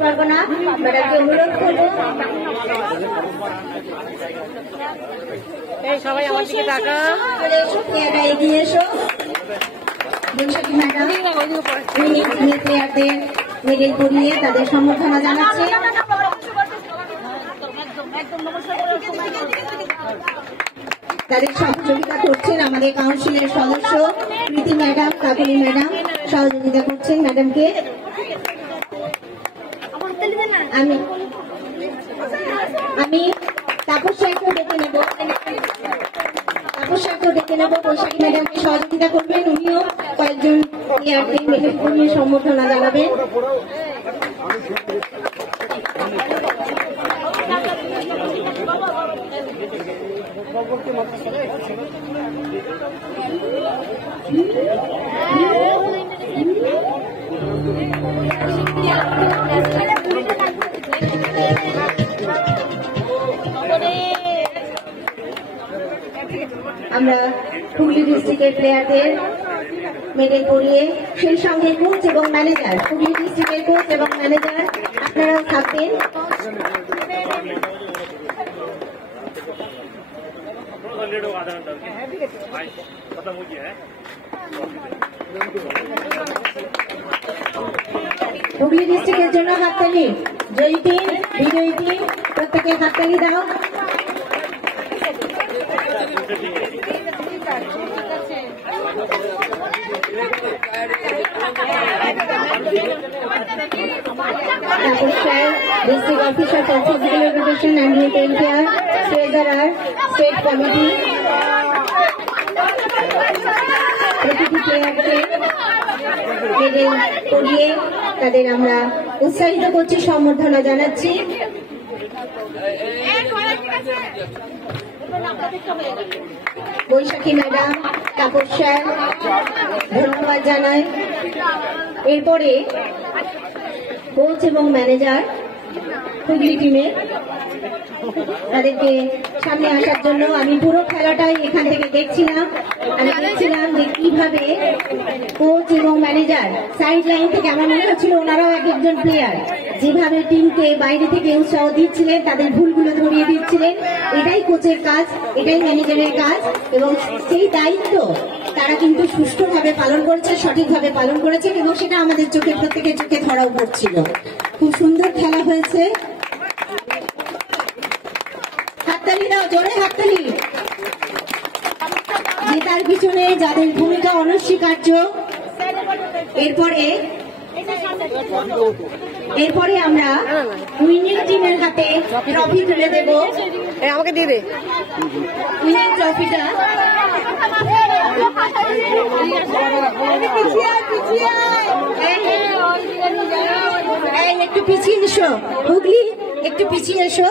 পারবনা ম্যাডামকে অনুরোধ করবো সবাই আমার দিকে তাকা, এগিয়ে এসো। বৈশাখী ম্যাডাম প্লেয়ারদের মেডেল পরিয়ে তাদের সম্বর্ধনা জানাচ্ছে। তাদের সহযোগিতা করছেন আমাদের কাউন্সিলের সদস্য প্রীতি ম্যাডাম, কাকুলি ম্যাডাম সহযোগিতা করছেন ম্যাডামকে। আমি তাপস্যাকেও ডেকে নেব, বৈশাখী ম্যাডামকে সহযোগিতা করবেন। উনিও কয়েকজন প্লেয়ারদের মেডেল পরিয়ে সম্বর্ধনা জানাবেন। আমরা হুগলি ডিস্ট্রিক্টের প্লেয়ারদের মেডেল পরিয়ে সেই সঙ্গে কোচ এবং ম্যানেজার, হুগলি ডিস্ট্রিক্টের কোচ এবং ম্যানেজার আপনারাও থাকবেন। হুগলি ডিস্ট্রিক্টের জন্য হাততালি, জয়ী টিম, বিজয়ী টিম, প্রত্যেকে হাততালি দাও। District Officer for Physical Education and Health and Care, Treasurer, State Committee, প্রতিটি প্লেয়ারকে মেডেল পরিয়ে তাদের আমরা উৎসাহিত করছি, সম্বর্ধনা জানাচ্ছি। বৈশাখী ম্যাডাম, তাপস স্যার ধন্যবাদ জানাই। এরপরে কোচ এবং ম্যানেজার হুগলি টিমের তাদেরকে সামনে আসার জন্য আমি পুরো খেলাটাই এখান থেকে দেখছিলাম। আমি দেখছিলাম যে কিভাবে কোচ এবং ম্যানেজার সাইড লাইন থেকে আমার মনে হচ্ছিল ওনারাও এক একজন প্লেয়ার, যেভাবে টিমকে বাইরে থেকে উৎসাহ দিচ্ছিলেন, তাদের ভুলগুলো ধরিয়ে দিচ্ছিলেন। এটাই কোচের কাজ, এটাই ম্যানেজারের কাজ, এবং সেই দায়িত্ব তারা কিন্তু সুষ্ঠুভাবে পালন করেছে, সঠিকভাবে পালন করেছেন, এবং সেটা আমাদের চোখে, প্রত্যেকের চোখে ধরাও পড়ছিল। খুব সুন্দর খেলা হয়েছে। হাততালি দাও, জোরে হাততালি। জেতার পিছনে যাদের ভূমিকা অনস্বীকার্য। এরপরে আমরা উইনিং টিমের হাতে ট্রফি তুলে দেব। আমাকে দিয়ে দে উইনিং ট্রফিটা। একটু পিছিয়ে এসো হুগলি, একটু পিছিয়ে এসো।